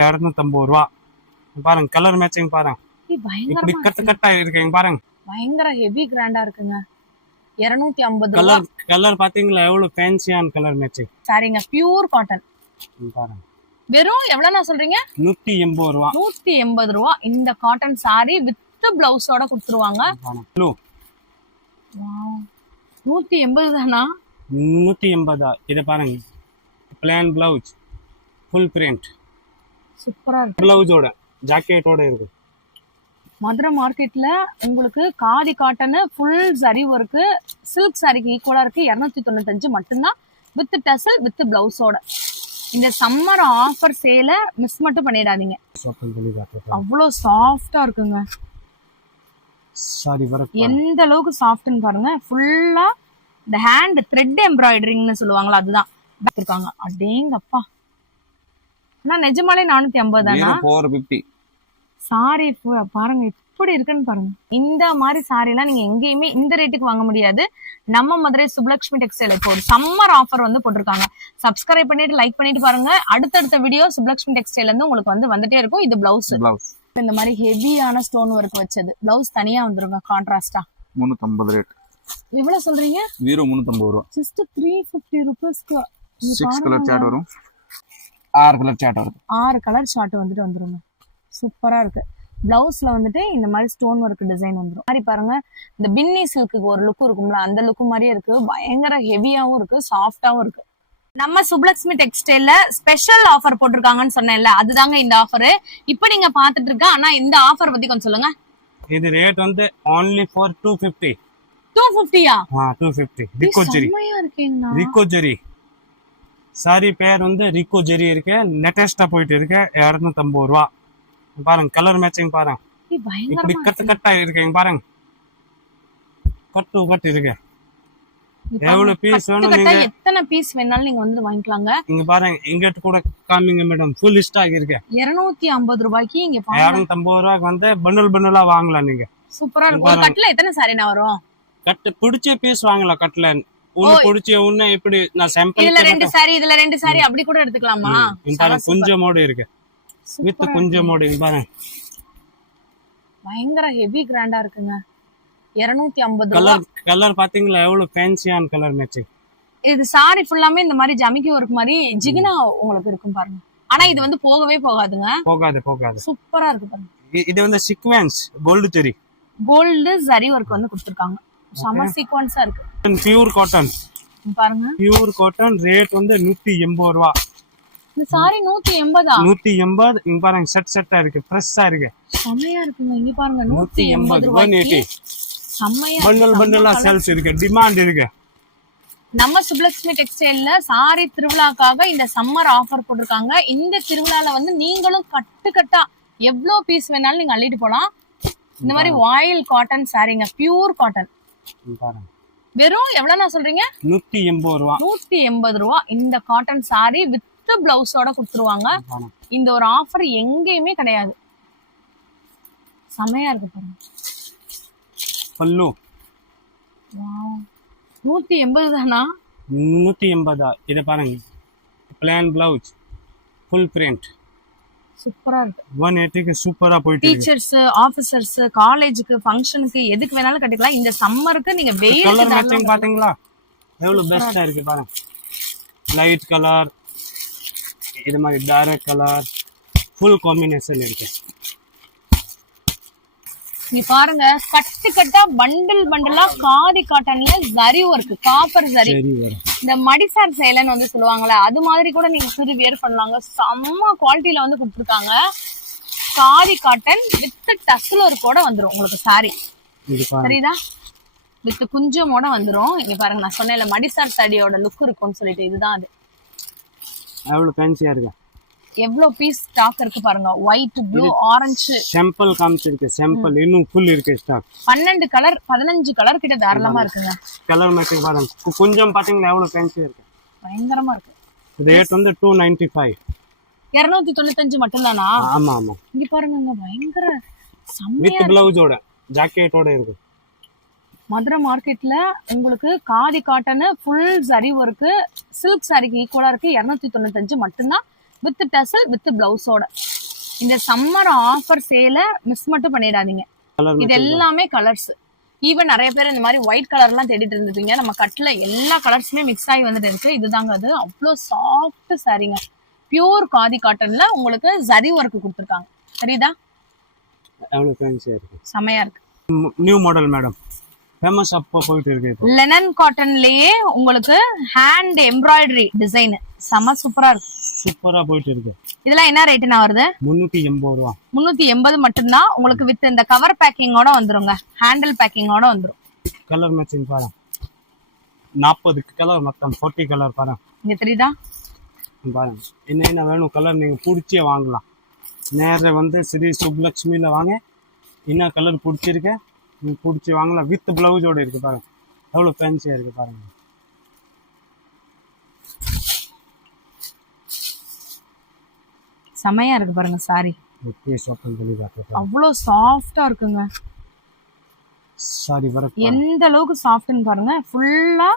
250 ரூபா. பாருங்க colour matching பாருங்க. இப்படி கட் கட்டா இருக்குங்க பாருங்க. பயங்கர ஹெவி கிராண்டா இருக்குங்க. 250 ரூபா. கலர் பாத்தீங்களா எவ்வளவு ஃபேன்சியான கலர் மேட்சிங். சாரிங்க பியூர் காட்டன். பாருங்க. வெறும் எவ்வளவு நான் சொல்றீங்க? 180 ரூபா. 180 ரூபா. இந்த காட்டன் சாரி வித் பிளவுஸோட கொடுத்துருவாங்க. ப்ளூ. வாவ். 180 தானா? 180. இத பாருங்க. Plan blouse. Full print. சூப்பரா இருக்கு. பிளவுஸோட ஜாக்கெட்டோட இருக்கு. மதுரை மார்க்கெட்ல உங்களுக்கு காதி காட்டன் ஃபுல் சரி ஒர்க்கு சில்க் சாரிக்கு ஈக்குவலா இருக்கு. 295 மட்டும்தான் வித் டசல் வித் பிளவுஸோட. இந்த சம்மர் ஆஃபர் சேல மிஸ் மட்டும் பண்ணிடாதீங்க. அவ்வளோ சாஃப்டா இருக்குங்க. சாரி எந்த அளவுக்கு சாஃப்ட்னு பாருங்க. ஃபுல்லா இந்த ஹேண்ட் த்ரெட் எம்ப்ராய்டரிங்னு சொல்லுவாங்களா அதுதான் இருக்காங்க. அடேங்கப்பா. நான் நிஜமாலே 450 தானா? 450. சாரி பாருங்க எப்படி இருக்குன்னு பாருங்க. இந்த மாதிரி சாரி எல்லாம் நீங்க எங்கேயுமே இந்த ரேட்டுக்கு வாங்க முடியாது. நம்ம மதுரை சுப்லக்ஷ்மி டெக்ஸ்டைல் இப்போ ஒரு சம்மர் ஆஃபர் வந்து போட்டிருக்காங்க. சப்ஸ்கிரைப் பண்ணிட்டு லைக் பண்ணிட்டு பாருங்க. அடுத்தடுத்த வீடியோ சுப்லக்ஷ்மி டெக்ஸ்டைல் இருந்து உங்களுக்கு வந்து வந்துட்டே இருக்கும். இது பிளவுஸ். இந்த மாதிரி ஹெவியான ஸ்டோன் ஒர்க் வச்சது பிளவுஸ் தனியா வந்துருங்க கான்ட்ராஸ்டா. 350 ரேட். எவ்வளவு சொல்றீங்க? வீரோ 350 ரூபாய். ஜஸ்ட் 350 ரூபீஸ்க்கு 6 கலர் சார்ட் வரும். 6 கலர் சார்ட் வரும். 6 கலர் சார்ட் வந்துட்டு வந்துருங்க. சூப்பரா இருக்கு. பிளவுஸ்ல வந்துட்டு இந்த மாதிரி ஸ்டோன் ஒர்க் டிசைன் வந்துரும். மாதிரி பாருங்க. இந்த பின்னி சில்க்கு ஒரு லுக் இருக்கும்ல அந்த லுக் மாதிரியே இருக்கு. பயங்கர ஹெவியாவும் இருக்கு சாஃப்டாவும் இருக்கு. நம்ம சுப்லக்ஷ்மி டெக்ஸ்டைல்ல ஸ்பெஷல் ஆஃபர் போட்டிருக்காங்கன்னு சொன்னேன்ல அதுதாங்க இந்த ஆஃபர். இப்போ நீங்க பாத்துட்டு இருக்க. ஆனா இந்த ஆஃபர் பத்தி கொஞ்சம் சொல்லுங்க. இது ரேட் வந்து only for 250. 250யா? 250. ரிக்கோ ஜெரி. செமையா இருக்கீங்க. ரிக்கோ ஜெரி. சாரி பேர் வந்து ரிக்கோ ஜெரி இருக்கு. லேட்டஸ்டா போயிட்டு இருக்கு. 250 ரூபா. பாருங்க கலர் மேட்சிங் பாருங்க. இப்படி கட் கட்டா இருக்குங்க பாருங்க. கட் இருக்கு. எவ்வளவு பீஸ் வேணும் நீங்க எத்தனை பீஸ் வேணாலும் நீங்க வந்து வாங்கிக்கலாங்க. இங்க பாருங்க எங்கிட்ட கூட காமிங்க மேடம். ஃபுல் ஸ்டாக் இருக்கு. 250 ரூபாய்க்கு இங்க 250 ரூபாய்க்கு வந்து பண்டலா வாங்கலாம் நீங்க. சூப்பரா இருக்கும். ஒரு கட்ல எத்தனை சாரி நான் வரும்? கட் பிடிச்ச பீஸ் வாங்கலாம். கட்ல ஒன்னு பிடிச்ச ஒன்னு இப்படி நான் சாம்பிள் இதுல 2 சாரி இதுல 2 சாரி அப்படி கூட எடுத்துக்கலாமா? பாருங்க கொஞ்சம் மோடு இருக்கு. வித் கொஞ்சம் மோடு பாருங்க. பயங்கர ஹெவி கிராண்டா இருக்குங்க. 250 ரூபாய். கலர் பாத்தீங்களா எவ்வளவு ஃபேன்சியான கலர் மேட்சிங். இது சாரி ஃபுல்லாமே இந்த மாதிரி ஜமிக்கி ஒர்க் மாதிரி ஜிகினா உங்களுக்கு இருக்கும் பாருங்க. ஆனா இது வந்து போகவே போகாதுங்க. போகாது. சூப்பரா இருக்கு பாருங்க. இது வந்து சீக்வென்ஸ் கோல்ட் ஜெரி. கோல்ட் ஜரி ஒர்க் வந்து கொடுத்திருக்காங்க. செம சீக்வென்ஸா இருக்கு. பியூர் காட்டன் பாருங்க. பியூர் காட்டன் ரேட் வந்து 180 ரூபாய். இந்த சாரி 180. 180. இங்க பாருங்க செட்டா இருக்கு. ஃப்ரெஷ்ஷா இருக்கு. செமையா இருக்குங்க. இங்க பாருங்க 180 ரூபாய்க்கு 180. செமையா பண்டலா சேல்ஸ் இருக்கு. டிமாண்ட் இருக்கு. நம்ம சுப்லக்ஷ்மி டெக்ஸ்டைல்ல சாரி திருவிழாக்காக இந்த சம்மர் ஆஃபர் போட்டிருக்காங்க. இந்த திருவிழால வந்து நீங்களும் கட்டா எவ்வளவு பீஸ் வேணாலும் நீங்க அள்ளிட்டு போலாம். இந்த மாதிரி வாயில் காட்டன் சாரிங்க. Pure cotton. பாருங்க. வெறும் எவ்வளவு நான் சொல்றீங்க? 180 ரூபா. 180 ரூபா. இந்த காட்டன் சாரி வித் பிளவுஸோட கொடுத்துருவாங்க. இந்த ஒரு ஆஃபர் எங்கேயுமே கிடையாது. செமையா இருக்கு பாருங்க. பல்லு. வாவ். 180 தானா? 180. இத பாருங்க. Plan blouse. Full print. சூப்பரா இருக்கு. 180க்கு சூப்பரா போயிட்டு இருக்கு. டீச்சர்ஸ், ஆபீசர்ஸ், காலேஜுக்கு, ஃபங்க்ஷனுக்கு எதுக்கு வேணாலும் கட்டிக்கலாம். இந்த சம்மருக்கு நீங்க வெயில் கலர் மேட்சிங் பாத்தீங்களா எவ்வளவு பெஸ்டா இருக்கு பாருங்க. லைட் கலர் இது மாதிரி டார்க் கலர் ஃபுல் காம்பினேஷன் இருக்கு. நீ பாருங்க கட்டா பண்டலா காதி காட்டன்ல ஜரி ஒர்க் காப்பர் ஜரி. இந்த மடிசார் சேலன்னு வந்து சொல்லுவாங்கல்ல அது மாதிரி கூட நீங்க சிறு வியர் பண்ணலாங்க. செம்ம குவாலிட்டியில வந்து கொடுத்துருக்காங்க. காதி காட்டன் வித் டஸ்ல ஒரு கூட வந்துரும் உங்களுக்கு சாரி. சரிதா? வித் குஞ்சமோட வந்துரும். இங்க பாருங்க நான் சொன்னேன்ல மடிசார் சாரியோட லுக் இருக்கும்னு சொல்லிட்டு இதுதான் அது. எவ்வளவு ஃபேன்சியா இருக்கு. எவ்வளவு பீஸ் ஸ்டாக் இருக்கு பாருங்க. ஒயிட், ப்ளூ, ஆரஞ்சு சாம்பிள் காமிச்சிருக்கு. சாம்பிள் இன்னும் ஃபுல் இருக்கு ஸ்டாக். 12 கலர் 15 கலர் கிட்ட தாராளமா இருக்குங்க. கலர் மேட்சிங் பாருங்க. கொஞ்சம் பாத்தீங்கன்னா எவ்வளவு ஃபேன்சியா இருக்கு. பயங்கரமா இருக்கு. ரேட் வந்து 295. 295 மட்டும் தானா? ஆமா. இங்க பாருங்க பயங்கர வித் பிளவுஸோட ஜாக்கெட்டோட இருக்கு. மதுரை மார்க்கெட்ல உங்களுக்கு காதி காட்டன் ஃபுல் சரி ஒர்க்கு சில்க் சாரிக்கு ஈக்குவலா இருக்கு. 295 மட்டும்தான் வித் டசல் வித் பிளவுஸோட. இந்த சம்மர் ஆஃபர் சேல மிஸ் மட்டும் பண்ணிடாதீங்க. இது எல்லாமே கலர்ஸ். ஈவன் நிறைய பேர் இந்த மாதிரி ஒயிட் கலர்லாம் தேடிட்டு இருந்துப்பீங்க. நம்ம கட்ல எல்லா கலர்ஸுமே மிக்ஸ் ஆகி வந்துட்டு இருக்கு. இதுதாங்க அது. அவ்வளோ சாஃப்ட் சாரீங்க. பியூர் காதி காட்டன்ல உங்களுக்கு ஜரி ஒர்க் கொடுத்துருக்காங்க. சரிதா? எவ்வளவு ஃபேன்சியா இருக்கு, செமையா இருக்கு. நியூ மாடல் மேடம், ஃபேமஸ் அப்போ போயிட்டு இருக்கு. லெனன் காட்டன்லயே உங்களுக்கு ஹேண்ட் எம்ப்ராய்டரி டிசைன் செம சூப்பரா இருக்கு. சூப்பரா போயிட்டு இருக்கு. இதெல்லாம் என்ன ரேட்னா வருது? 380 ரூபா. 380 மட்டும்தான். உங்களுக்கு வித் இந்த கவர் பேக்கிங்கோட வந்துருங்க, ஹேண்டில் பேக்கிங்கோட வந்துரும். கலர் மேட்சிங் பாருங்க, 40 கலர் மொத்தம் 40 கலர் பாருங்க. இங்க தெரியுதா பாருங்க, என்ன வேணும் கலர் நீங்க பிடிச்சே வாங்கலாம். நேர வந்து ஸ்ரீ சுப்லக்ஷ்மியில வாங்க, என்ன கலர் பிடிச்சிருக்க நீங்க பிடிச்சி வாங்கலாம். வித் பிளவுஸோட இருக்கு பாருங்க, எவ்வளவு ஃபேன்சியா இருக்கு பாருங்க. செமையா இருக்கு பாருங்க சாரி. அவ்வளோ சாஃப்டா இருக்குங்க சாரி. எந்த அளவுக்கு சாஃப்ட்னு பாருங்க. ஃபுல்லா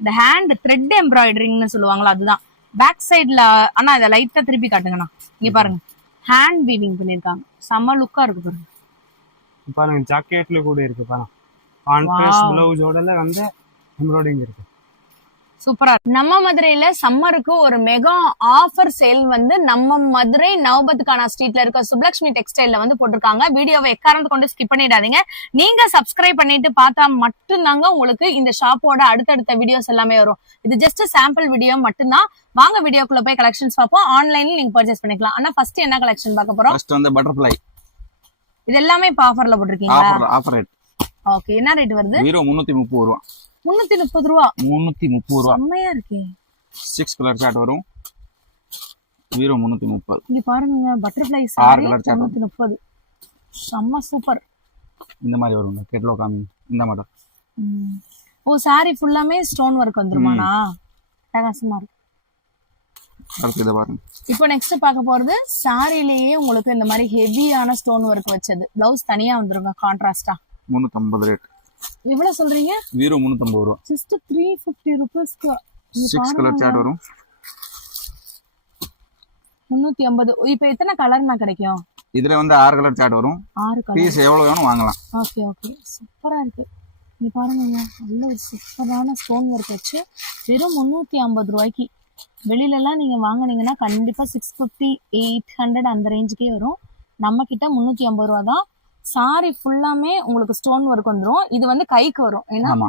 இந்த ஹேண்ட் த்ரெட் எம்ப்ராய்டரிங்னு சொல்லுவாங்களா, அதுதான். பேக் சைடுல ஆனா இதை லைட்டா திருப்பி காட்டுங்கண்ணா. இங்க பாருங்க, ஹேண்ட் வீவிங் பண்ணிருக்காங்க. செம்ம லுக்கா இருக்கு பாருங்க. பாருங்க ஜாக்கெட்ல கூட இருக்கு பாருங்க, கான்ட்ராஸ்ட் பிளவுஸோட வந்து எம்ப்ராய்டரிங் இருக்கு. சூப்பரா. நம்ம மதுரையில சம்மருக்கு ஒரு மெகா ஆஃபர் சேல் வந்து நம்ம மதுரை நவபத்கானா ஸ்ட்ரீட்ல இருக்க சுப்லக்ஷ்மி டெக்ஸ்டைல்ல வந்து போட்டிருக்காங்க. வீடியோவை எக்காரணத்தை கொண்டு ஸ்கிப் பண்ணிடாதீங்க. நீங்க சப்ஸ்கிரைப் பண்ணிட்டு பார்த்தா மட்டும்தாங்க உங்களுக்கு இந்த ஷாப்போட அடுத்தடுத்த வீடியோஸ் எல்லாமே வரும். இது ஜஸ்ட் சாம்பிள் வீடியோ மட்டும்தான். வாங்க வீடியோக்குள்ள போய் கலெக்ஷன்ஸ் பார்ப்போம். ஆன்லைன்ல நீங்க பர்ச்சேஸ் பண்ணிக்கலாம். ஆனா ஃபர்ஸ்ட் என்ன கலெக்ஷன் பார்க்க போறோம்? ஃபர்ஸ்ட் வந்து பட்டர்ஃப்ளை. இது எல்லாமே இப்ப ஆஃபர்ல போட்டிருக்கீங்களா? Offer rate. ஓகே, என்ன ரேட் வருது? 330 ரூபா. 330 ரூபா. 330 ரூபா. செம்மையா இருக்கே. 6 கலர் சார்ட் வரும். 330. இங்க பாருங்க, பட்டர்ஃப்ளை சாரி 330. செம்ம சூப்பர். இந்த மாதிரி வருங்க, கேட்லோ காமி இந்த மாடல். ஓ, சாரி ஃபுல்லாமே ஸ்டோன் வர்க் வந்துருமானா? பிரகாசமா இருக்கு. அடுத்து இத பாருங்க. இப்போ நெக்ஸ்ட் பார்க்க போறது சாரிலேயே உங்களுக்கு இந்த மாதிரி ஹெவியான ஸ்டோன் வர்க் வச்சது. ப்ளவுஸ் தனியா வந்துருங்க கான்ட்ராஸ்டா. 350 ரேட். எவ்வளவு சொல்றீங்க? 350 ரூபா. ஜஸ்ட் 350 ரூபீஸ்க்கு 6 கலர் சார்ட் வரும். 350. இப்போ எத்தனை கலர்னா கிடைக்கும்? இதுல வந்து 6 கலர் சார்ட் வரும். 6 கலர். பீஸ் எவ்வளவு வேணும் வாங்கலாம். ஓகே ஓகே, சூப்பரா இருக்கு. இங்க பாருங்க, நல்ல ஒரு சூப்பரான ஸ்டோன் ஒர்க் வச்சு வெறும் 350 ரூபாய்க்கு. வெளியில எல்லாம் நீங்க வாங்குனீங்கன்னா கண்டிப்பா 650 800 அந்த ரேஞ்சுக்கே வரும். நம்ம கிட்ட 350 ரூபா தான். சாரி ஃபுல்லாமே உங்களுக்கு ஸ்டோன் ஒர்க் வந்துரும். இது வந்து கைக்கு வரும். ஏன்னா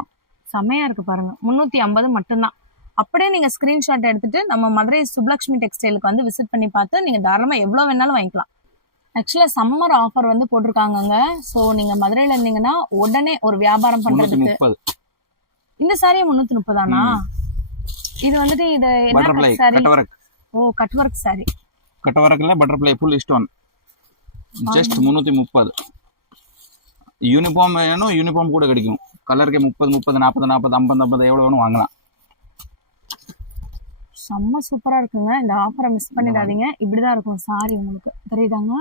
செமையா இருக்கு பாருங்க. 350 மட்டும்தான். அப்படியே நீங்க ஸ்கிரீன்ஷாட் எடுத்துட்டு நம்ம மதுரை சுப்லக்ஷ்மி டெக்ஸ்டைலுக்கு வந்து விசிட் பண்ணி பார்த்து நீங்க தாராளமா எவ்வளவு வேணாலும் வாங்கிக்கலாம். ஆக்சுவலா சம்மர் ஆஃபர் வந்து போட்டிருக்காங்க. சோ நீங்க மதுரையில இருந்தீங்கன்னா உடனே ஒரு வியாபாரம் பண்றதுக்கு. இந்த சாரியே 330 தானா? இது வந்துட்டு இது என்ன சாரி? Cut work. ஓ, கட் வர்க் சாரி. கட் வர்க்ல butterfly full stone. Just 330. Uniform வேணும், யூனிஃபார்ம் கூட கிடைக்கும். கலருக்கு 30 30 40 40 50 50 எவ்வளவு வேணும் வாங்கலாம். செம்ம சூப்பரா இருக்குங்க. இந்த ஆஃபரை மிஸ் பண்ணிடாதீங்க. இப்படிதான் இருக்கும் சாரி. உங்களுக்கு தெரியுதாங்க,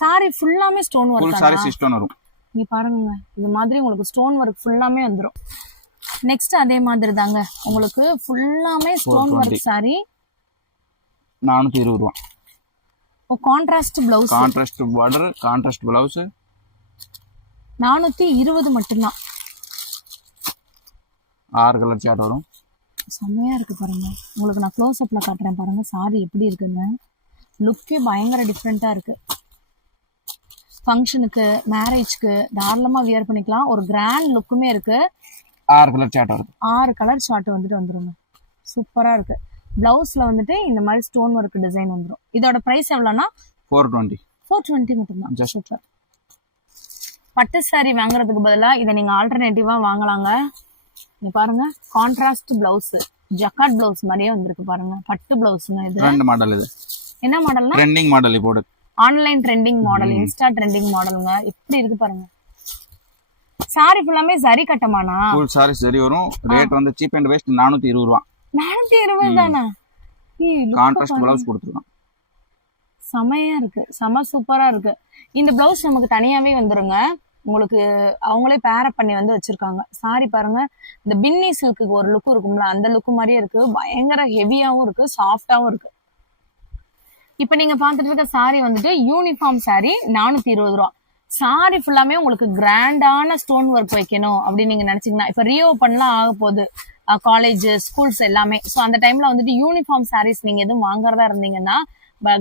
சாரி ஃபுல்லாமே stone work. Full sorry stone வரும். நீ பாருங்க, இது மாதிரி உங்களுக்கு ஸ்டோன் வர்க் ஃபுல்லாமே வந்துரும். நெக்ஸ்ட் அதே மாதிரி தாங்க உங்களுக்கு ஃபுல்லாமே ஸ்டோன் வர்க் சாரி. 420 ரூபா. ஓ, contrast blouse. Contrast border, contrast blouse. 420 மட்டும்தான். 6 கலர் சார்ட் வரும். செம்மையா இருக்கு பாருங்க. உங்களுக்கு நான் க்ளோஸ் அப்ல காட்டுறேன் பாருங்க சாரி எப்படி இருக்குன்னு. லுக்கே பயங்கர டிஃப்ரெண்டா இருக்கு. ஃபங்க்ஷனுக்கு, மேரேஜ்க்கு தாராளமா வியர் பண்ணிக்கலாம். ஒரு கிராண்ட் லுக்குமே இருக்கு. 6 கலர் சார்ட் வருது. 6 கலர் சார்ட் வந்துட்டு வந்துருங்க. சூப்பரா இருக்கு. பிளவுஸ்ல வந்துட்டு இந்த மாதிரி ஸ்டோன் ஒர்க் டிசைன் வந்துரும். இதோட பிரைஸ் எவ்வளவுனா 420. 420 மட்டும்தான். சூப்பர். பட்டு சாரி வாங்குறதுக்கு பதிலா இதை நீங்க ஆல்டர்னேட்டிவா வாங்கலாங்க. நீ பாருங்க, கான்ட்ராஸ்ட் பிளவுஸ், ஜக்கார்ட் பிளவுஸ் மாதிரியே வந்திருக்கு பாருங்க. பட்டு பிளவுஸ்ங்க இது. ட்ரெண்ட் மாடல் இது. என்ன மாடல்னா? Trending model. இப்போ online trending model, Insta trending மாடலுங்க. எப்படி இருக்கு பாருங்க. சாரி ஃபுல்லாமே ஜரி கட்டமானா? ஃபுல் சாரி ஜரி வரும். ரேட் வந்து சீப் அண்ட் பெஸ்ட் 420 ரூபாய். 420 தானா? கான்ட்ராஸ்ட் பிளவுஸ் கொடுத்துருக்கான். செமையா இருக்கு. செம சூப்பரா இருக்கு. இந்த பிளவுஸ் நமக்கு தனியாவே வந்துருங்க. உங்களுக்கு அவங்களே பேரப் பண்ணி வந்து வச்சிருக்காங்க. சாரி பாருங்க, இந்த பின்னி சில்க்கு ஒரு லுக் இருக்கும்ல, அந்த லுக் மாதிரியே இருக்கு. பயங்கர ஹெவியாவும் இருக்கு, சாஃப்டாவும் இருக்கு. இப்ப நீங்க பாத்துட்டு இருக்க சாரி வந்துட்டு யூனிஃபார்ம் சாரி 420 ரூபா. சாரி ஃபுல்லாமே உங்களுக்கு கிராண்டான ஸ்டோன் ஒர்க் வைக்கணும் அப்படின்னு நீங்க நினைச்சீங்கன்னா, இப்ப ரீஓபன்லாம் ஆக போகுது காலேஜ் ஸ்கூல்ஸ் எல்லாமே. ஸோ அந்த டைம்ல வந்துட்டு யூனிஃபார்ம் சாரீஸ் நீங்க எதுவும் வாங்குறதா இருந்தீங்கன்னா,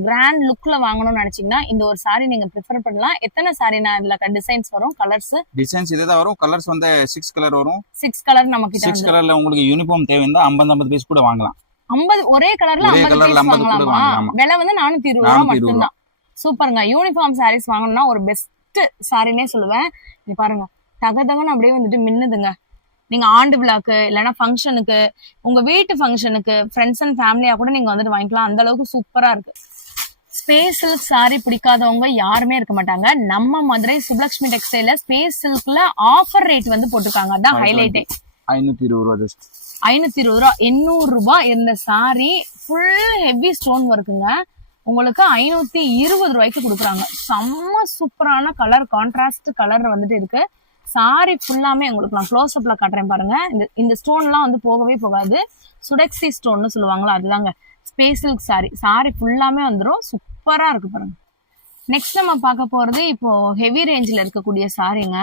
கிராண்ட் லுக்ல வாங்கணும்னு நினைச்சீங்கன்னா இந்த ஒரு சாரி நீங்க ப்ரிஃபர் பண்ணலாம். எத்தனை சாரினா இதுல டிசைன்ஸ் வரும், கலர்ஸ்? டிசைன்ஸ் இதுதான் வரும். கலர்ஸ் வந்து 6 கலர் வரும். 6 கலர் நம்ம கிட்ட 6 கலர்ல உங்களுக்கு யூனிஃபார்ம் தேவைன்னா 50 பீஸ் கூட வாங்கலாம். 50 ஒரே கலர்ல 50 பீஸ் வாங்கலாமா? விலை வந்து 420 ரூபா மட்டும்தான். சூப்பருங்க. யூனிஃபார்ம் சாரீஸ் வாங்கணும்னா ஒரு பெஸ்ட் சாரினே சொல்லுவேன். நீ பாருங்க, தகதகன்னு அப்படியே வந்துட்டு மின்னுதுங்க. நீங்க ஆண்டு விழாக்கு இல்லைன்னா ஃபங்க்ஷனுக்கு, உங்க வீட்டு ஃபங்க்ஷனுக்கு, ஃப்ரெண்ட்ஸ் அண்ட் ஃபேமிலியா கூட நீங்க வந்துட்டு வாங்கிக்கலாம். அந்த அளவுக்கு சூப்பரா இருக்கு. ஸ்பேஸ் சில்க் சாரி பிடிக்காதவங்க யாருமே இருக்க மாட்டாங்க. நம்ம மதுரை சுப்லக்ஷ்மி டெக்ஸ்டைல ஸ்பேஸ் சில்க்ல ஆஃபர் ரேட் வந்து போட்டிருக்காங்க. அதான் ஹைலைட்டே. 520 ரூபா ஜஸ்ட். 520 ரூபா. 800 ரூபாய் இந்த சாரி ஃபுல் ஹெவி ஸ்டோன் ஒர்க்குங்க. உங்களுக்கு 520 ரூபாய்க்கு கொடுக்குறாங்க. செம்ம சூப்பரான கலர், கான்ட்ராஸ்ட் கலர் வந்துட்டு இருக்கு. சாரி ஃபுல்லாமே உங்களுக்கு நான் க்ளோஸ் அப்ல காட்டுறேன் பாருங்க. இந்த ஸ்டோன்லாம் வந்து போகவே போகாது. சுடெக்ஸி ஸ்டோன்னு சொல்லுவாங்களா, அதுதாங்க. Space silk sorry. சாரி ஃபுல்லாமே வந்துடும். சூப்பரா இருக்கு பாருங்க. நெக்ஸ்ட் நம்ம பார்க்க போறது இப்போ ஹெவி ரேஞ்சில் இருக்கக்கூடிய சாரிங்க.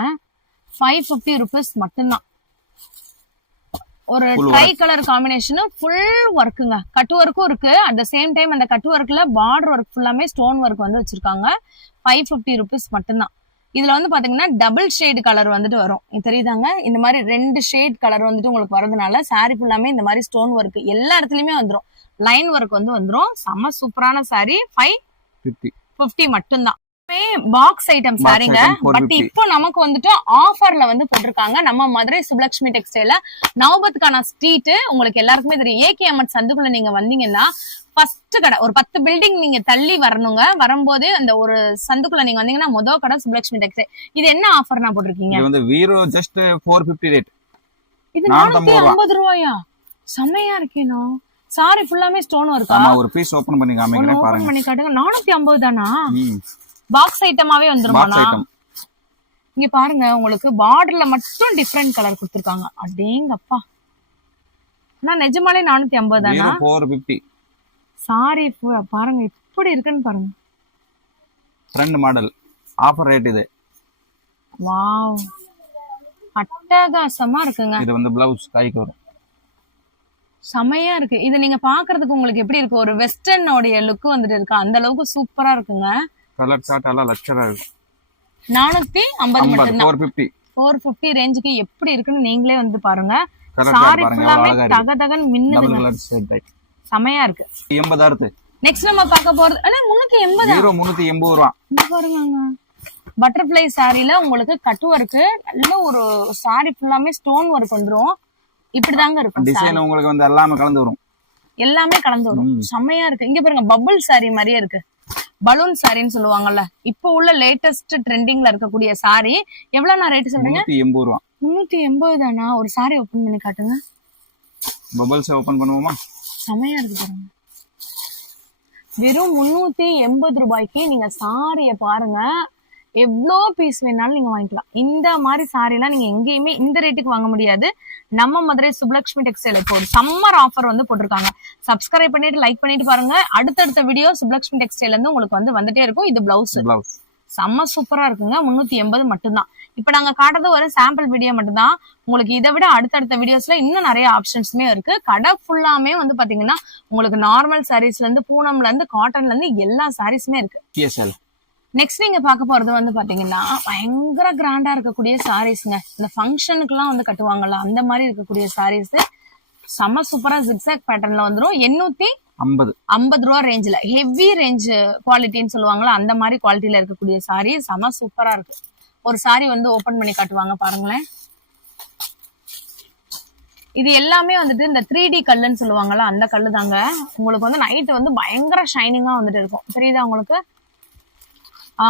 550 ருபீஸ் மட்டும்தான். ஒரு ட்ரை கலர் காம்பினேஷன், ஃபுல் ஒர்க்குங்க. கட் ஒர்க்கும் இருக்கு. அட் த சேம் டைம் அந்த கட் ஒர்க்ல பார்டர் ஒர்க் ஃபுல்லாமே ஸ்டோன் ஒர்க் வந்து வச்சிருக்காங்க. 550 ருபீஸ் மட்டும்தான். இதுல வந்து பாத்தீங்கன்னா டபுள் ஷேட் கலர் வந்துட்டு வரும். தெரியுதாங்க? இந்த மாதிரி 2 ஷேட் கலர் வந்துட்டு உங்களுக்கு வரதுனால சாரி ஃபுல்லாமே இந்த மாதிரி ஸ்டோன் ஒர்க் எல்லா இடத்துலயுமே வந்துடும். லைன் ஒர்க் வந்து வந்துடும். செம்ம சூப்பரான சாரி. 550 மட்டும்தான். பாக்ஸ் ஐட்டம் சாரிங்க. பட் இப்போ நமக்கு வந்துட்டு ஆஃபர்ல வந்து போட்டிருக்காங்க. நம்ம மதுரை சுப்லக்ஷ்மி டெக்ஸ்டைல நவபத்கான ஸ்ட்ரீட் உங்களுக்கு எல்லாருக்குமே தெரியும். ஏகேஎம் சந்துக்குள்ள நீங்க வந்தீங்கன்னா ஃபர்ஸ்ட் கடை, ஒரு 10 பில்டிங் நீங்க தள்ளி வரணுங்க. வரும்போது அந்த ஒரு சந்துக்குள்ள நீங்க வந்தீங்கன்னா முதல் கடை சுப்லக்ஷ்மி டெக்ஸ்டைல். இது என்ன ஆஃபர்னா போட்டிருக்கீங்க? இது வந்து வீரோ ஜஸ்ட் 450 ரேட். இது 450 ரூபாயா? செமையா இருக்கேனோ. சாரி ஃபுல்லாமே ஸ்டோன் ஒர்க்கா? ஆமா, ஒரு பீஸ் ஓபன் பண்ணி காமிக்கிறேன் பாருங்க. ஓபன் பண்ணி காட்டுங்க. 450 தானா? பாக்ஸ் ஐட்டமாவே வந்துருமானா? இங்க பாருங்க, உங்களுக்கு பார்டர்ல மட்டும் டிஃபரெண்ட் கலர் கொடுத்திருக்காங்க. அடேங்கப்பா. நான் நிஜமாலே 450 தானா? 450. சாரி பாருங்க எப்படி இருக்குன்னு பாருங்க. ட்ரெண்ட் மாடல் ஆஃபர் ரேட் இது. வாவ், அட்டகாசமா இருக்குங்க. இது வந்து ப்ளவுஸ் கைக்கு வரும். செமையா இருக்கு. இது நீங்க பாக்குறதுக்கு உங்களுக்கு எப்படி இருக்கு? ஒரு வெஸ்டர்ன் உடைய லுக் வந்துட்டு இருக்கு. அந்த அளவுக்கு சூப்பரா இருக்குங்க. கலர் சார்ட் எல்லாம் லட்சரா இருக்கு. 450 மட்டும். 450 ரேஞ்சுக்கு எப்படி இருக்குன்னு நீங்களே வந்து பாருங்க. சாரி ஃபுல்லாமே தகதகன் மின்னுதுங்க. செமையா இருக்கு. 80 நெக்ஸ்ட் நம்ம பார்க்க போறது 380. ஹீரோ 380 ரூபாய். பாருங்க, பட்டர்ஃப்ளை சாரில உங்களுக்கு கட் ஒர்க், நல்ல ஒரு சாரி ஃபுல்லாமே ஸ்டோன் ஒர்க் வந்துரும். இப்படிதாங்க இருக்கும். டிசைன் உங்களுக்கு வந்து எல்லாமே கலந்து வரும். எல்லாமே கலந்து வரும். செமையா இருக்கு. இங்க பாருங்க, பபுள் சாரி மாதிரியே இருக்கு. பலூன் சாரின்னு சொல்லுவாங்கல்ல, இப்போ உள்ள லேட்டஸ்ட் ட்ரெண்டிங்ல இருக்கக்கூடிய சாரி. எவ்வளவு நான் ரேட் சொல்றீங்க? 380 ரூபாய். 380 தானா? ஒரு சாரி ஓபன் பண்ணி காட்டுங்க. பபிள்ஸ் ஓபன் பண்ணுவோமா? செமையா இருக்கு பாருங்க. வெறும் 380 ரூபாய்க்கு நீங்க சாரிய பாருங்க. எவ்வளோ பீஸ் வேணாலும் நீங்க வாங்கிக்கலாம். இந்த மாதிரி சாரி எல்லாம் நீங்க எங்கேயுமே இந்த ரேட்டுக்கு வாங்க முடியாது. நம்ம மதுரை சுப்லக்ஷ்மி டெக்ஸ்டைல் இப்போ ஒரு சம்மர் ஆஃபர் வந்து போட்டிருக்காங்க. சப்ஸ்கிரைப் பண்ணிட்டு லைக் பண்ணிட்டு பாருங்க. அடுத்தடுத்த வீடியோ சுப்லக்ஷ்மி டெக்ஸ்டைல் இருந்து உங்களுக்கு வந்து வந்துட்டே இருக்கும். இது பிளவுஸ் செம்ம சூப்பரா இருக்குங்க. 380 மட்டும்தான். இப்ப நாங்க காட்டுறது ஒரு சாம்பிள் வீடியோ மட்டும்தான். உங்களுக்கு இதை விட அடுத்தடுத்த வீடியோஸ்ல இன்னும் நிறைய ஆப்ஷன்ஸுமே இருக்கு. கடை ஃபுல்லாமே வந்து பாத்தீங்கன்னா உங்களுக்கு நார்மல் சாரீஸ்ல இருந்து, பூனம்ல இருந்து, காட்டன்ல இருந்து எல்லா சாரீஸுமே இருக்கு. நெக்ஸ்ட் நீங்க பார்க்க போறது வந்து பாத்தீங்கன்னா பயங்கர கிராண்டா இருக்கக்கூடிய சாரீஸ்ங்க. இந்த ஃபங்க்ஷனுக்குலாம் வந்து கட்டுவாங்கல்ல, அந்த மாதிரி இருக்கக்கூடிய சாரீஸ். செம்ம சூப்பரா ஜிக்ஸாக் பேட்டர்ன்ல வந்துரும். 850 ரூபா ரேஞ்சில ஹெவி ரேஞ்ச் குவாலிட்டின்னு சொல்லுவாங்களா, அந்த மாதிரி குவாலிட்டியில இருக்கக்கூடிய சாரி. செம்ம சூப்பரா இருக்கு. ஒரு சாரி வந்து ஓபன் பண்ணி காட்டுவாங்க பாருங்களேன். இது எல்லாமே வந்துட்டு இந்த 3D கல்லுன்னு சொல்லுவாங்கல்ல, அந்த கல்லு தாங்க. உங்களுக்கு வந்து நைட் வந்து பயங்கர ஷைனிங்கா வந்துட்டு இருக்கும். தெரியுதா உங்களுக்கு?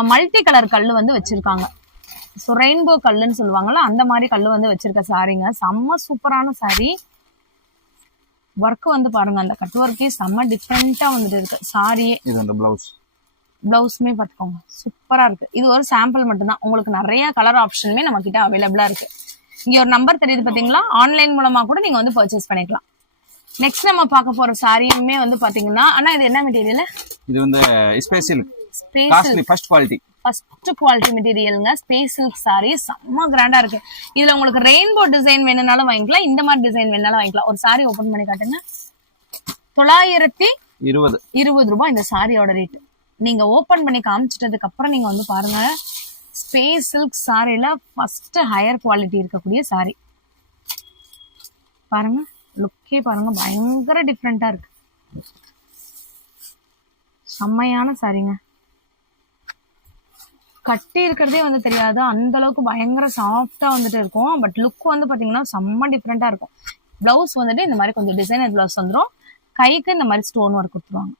மல்டி கலர் கல்லு வந்து வச்சிருக்காங்க. ஸோ ரெயின்போ கல்லுன்னு சொல்லுவாங்கல்ல, அந்த மாதிரி கல்லு வந்து வச்சிருக்க சாரிங்க. செம்ம சூப்பரான சாரி. ஒர்க் வந்து பாருங்க, அந்த கட் ஒர்க்கே செம்ம டிஃப்ரெண்டா வந்துட்டு இருக்கு சாரியே. இது அந்த பிளவுஸ்மே பார்த்துக்கோங்க, சூப்பரா இருக்கு. இது ஒரு சாம்பிள் மட்டும்தான். உங்களுக்கு நிறைய கலர் ஆப்ஷனுமே நம்ம கிட்ட அவைலபிளா இருக்கு. இங்க ஒரு நம்பர் தெரியுது பாத்தீங்களா, ஆன்லைன் மூலமா கூட நீங்க வந்து பர்ச்சேஸ் பண்ணிக்கலாம். நெக்ஸ்ட் நம்ம பார்க்க போற சாரியுமே வந்து பாத்தீங்கன்னா, ஆனா இது என்ன மெட்டீரியல்? இது வந்து space silk space costly first quality. First quality மெட்டீரியலுங்க. ஸ்பேஸ் சில்க் சாரி செம்ம கிராண்டா இருக்கு. இதுல உங்களுக்கு ரெயின்போ டிசைன் வேணும்னாலும் வாங்கிக்கலாம், இந்த மாதிரி டிசைன் வேணும்னாலும் வாங்கிக்கலாம். ஒரு சாரி ஓபன் பண்ணி காட்டுங்க. 920 ரூபாய் இந்த சாரியோட ரேட். நீங்க ஓபன் பண்ணி காமிச்சிட்டதுக்கு அப்புறம் நீங்க வந்து பாருங்க, ஸ்பேஸ் சில்க் சாரில ஃபர்ஸ்ட் ஹையர் குவாலிட்டி இருக்கக்கூடிய சாரி பாருங்க. லுக்கே பாருங்க, பயங்கர டிஃப்ரெண்டா இருக்கு. செம்மையான சாரிங்க. கட்டி இருக்கிறதே வந்து தெரியாது, அந்த அளவுக்கு பயங்கர சாஃப்டா வந்துட்டு இருக்கும். பட் லுக் வந்து பாத்தீங்கன்னா செம்ம டிஃப்ரெண்டா இருக்கும். பிளவுஸ் வந்துட்டு இந்த மாதிரி கொஞ்சம் டிசைனர் பிளவுஸ் வந்துடும். கைக்கு இந்த மாதிரி ஸ்டோன் ஒர்க் கொடுத்துருவாங்க.